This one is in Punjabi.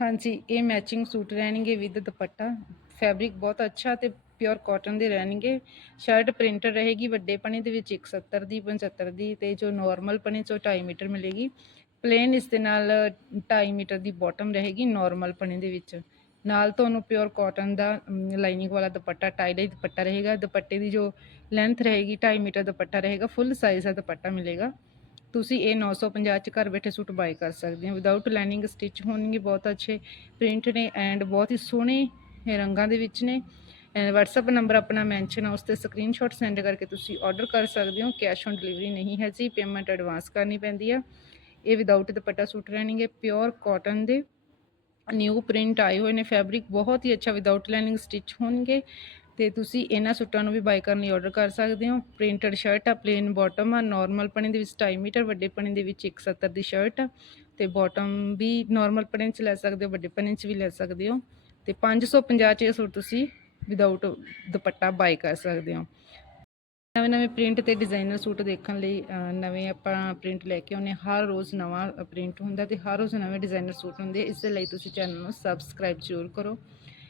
ਹਾਂਜੀ, ਇਹ ਮੈਚਿੰਗ ਸੂਟ ਰਹਿਣਗੇ ਵਿਦ ਦੁਪੱਟਾ। ਫੈਬਰਿਕ ਬਹੁਤ ਅੱਛਾ ਤੇ ਪਿਓਰ ਕਾਟਨ ਦੇ ਰਹਿਣਗੇ। ਸ਼ਰਟ ਪ੍ਰਿੰਟਰ ਰਹੇਗੀ ਵੱਡੇ ਪਣੇ ਦੇ ਵਿੱਚ 170 ਦੀ 75 ਦੀ ਤੇ ਜੋ ਨਾਰਮਲ ਪਣੇ ਚੋਂ 2.5 ਮੀਟਰ ਮਿਲੇਗੀ। ਪਲੇਨ ਇਸ ਦੇ ਨਾਲ 2.5 ਮੀਟਰ ਦੀ ਬਾਟਮ ਰਹੇਗੀ ਨਾਰਮਲ ਪਣੇ ਦੇ ਵਿੱਚ। ਨਾਲ ਤੁਹਾਨੂੰ ਪਿਓਰ ਕਾਟਨ ਦਾ ਲਾਈਨਿੰਗ ਵਾਲਾ ਦੁਪੱਟਾ ਟਾਈ ਡਾਈ ਦੁਪੱਟਾ ਰਹੇਗਾ। ਦੁਪੱਟੇ ਦੀ ਜੋ ਲੈਂਥ ਰਹੇਗੀ 2.5 ਮੀਟਰ ਦੁਪੱਟਾ ਰਹੇਗਾ। ਫੁੱਲ ਸਾਈਜ਼ ਦਾ ਦੁਪੱਟਾ ਮਿਲੇਗਾ। ਤੁਸੀਂ ਇਹ 950 ਚ ਘਰ ਬੈਠੇ ਸੂਟ ਬਾਈ ਕਰ ਸਕਦੇ ਹੋ। ਵਿਦਆਊਟ ਲਾਈਨਿੰਗ ਸਟਿਚ ਹੋਣਗੇ, ਬਹੁਤ ਅੱਛੇ ਪ੍ਰਿੰਟ ਨੇ ਐਂਡ ਬਹੁਤ ਹੀ ਸੋਹਣੇ ਰੰਗਾਂ ਦੇ ਵਿੱਚ ਨੇ। WhatsApp ਨੰਬਰ ਆਪਣਾ ਮੈਂਸ਼ਨ ਹੈ ਉਸ ਤੇ ਸਕਰੀਨਸ਼ਾਟ ਸੈਂਡ ਕਰਕੇ ਤੁਸੀਂ ਆਰਡਰ ਕਰ ਸਕਦੇ ਹੋ। ਕੈਸ਼ ਔਨ ਡਿਲੀਵਰੀ ਨਹੀਂ ਹੈ ਜੀ ਪੇਮੈਂਟ ਐਡਵਾਂਸ ਕਰਨੀ ਪੈਂਦੀ ਆ। ਇਹ ਵਿਦਆਊਟ ਦੁਪੱਟਾ ਸੂਟ ਰਹਿਣਗੇ ਪਿਓਰ ਕਾਟਨ ਦੇ। ਨਿਊ ਪ੍ਰਿੰਟ ਆਏ ਹੋਏ ਨੇ ਫੈਬਰਿਕ ਬਹੁਤ ਹੀ ਅੱਛਾ ਵਿਦਆਊਟ ਲਾਈਨਿੰਗ ਸਟਿਚ ਹੋਣਗੇ। ਤੇ ਤੁਸੀਂ ਇਹਨਾਂ ਸੂਟਾਂ ਨੂੰ ਵੀ ਬਾਈ ਕਰਨ ਲਈ ਆਰਡਰ ਕਰ ਸਕਦੇ ਹੋ। ਪ੍ਰਿੰਟਡ ਸ਼ਰਟ ਆ ਪਲੇਨ ਬਾਟਮ ਆ ਨਾਰਮਲ ਪਣੇ ਦੇ ਵਿੱਚ 2.5 ਮੀਟਰ, ਵੱਡੇ ਪਣੇ ਦੇ ਵਿੱਚ 170 ਦੀ ਸ਼ਰਟ ਆ। ਤੇ ਬਾਟਮ ਵੀ ਨਾਰਮਲ ਪਣੇ 'ਚ ਲੈ ਸਕਦੇ ਹੋ, ਵੱਡੇ ਪਣੇ 'ਚ ਵੀ ਲੈ ਸਕਦੇ ਹੋ। ਤੇ 550 ਚ ਇਹ ਸੂਟ ਤੁਸੀਂ ਵਿਦਆਊਟ ਦੁਪੱਟਾ ਬਾਈ ਕਰ ਸਕਦੇ ਹੋ। ਨਵੇਂ ਨਵੇਂ ਪ੍ਰਿੰਟ ਤੇ ਡਿਜ਼ਾਈਨਰ ਸੂਟ ਦੇਖਣ ਲਈ ਨਵੇਂ ਆਪਾਂ ਪ੍ਰਿੰਟ ਲੈ ਕੇ ਆਉਂਦੇ ਹਾਂ। ਹਰ ਰੋਜ਼ ਨਵਾਂ ਪ੍ਰਿੰਟ ਹੁੰਦਾ ਤੇ ਹਰ ਰੋਜ਼ ਨਵੇਂ ਡਿਜ਼ਾਈਨਰ ਸੂਟ ਹੁੰਦੇ ਇਸ ਦੇ ਲਈ ਤੁਸੀਂ ਚੈਨਲ ਨੂੰ ਸਬਸਕ੍ਰਾਈਬ ਜ਼ਰੂਰ ਕਰੋ।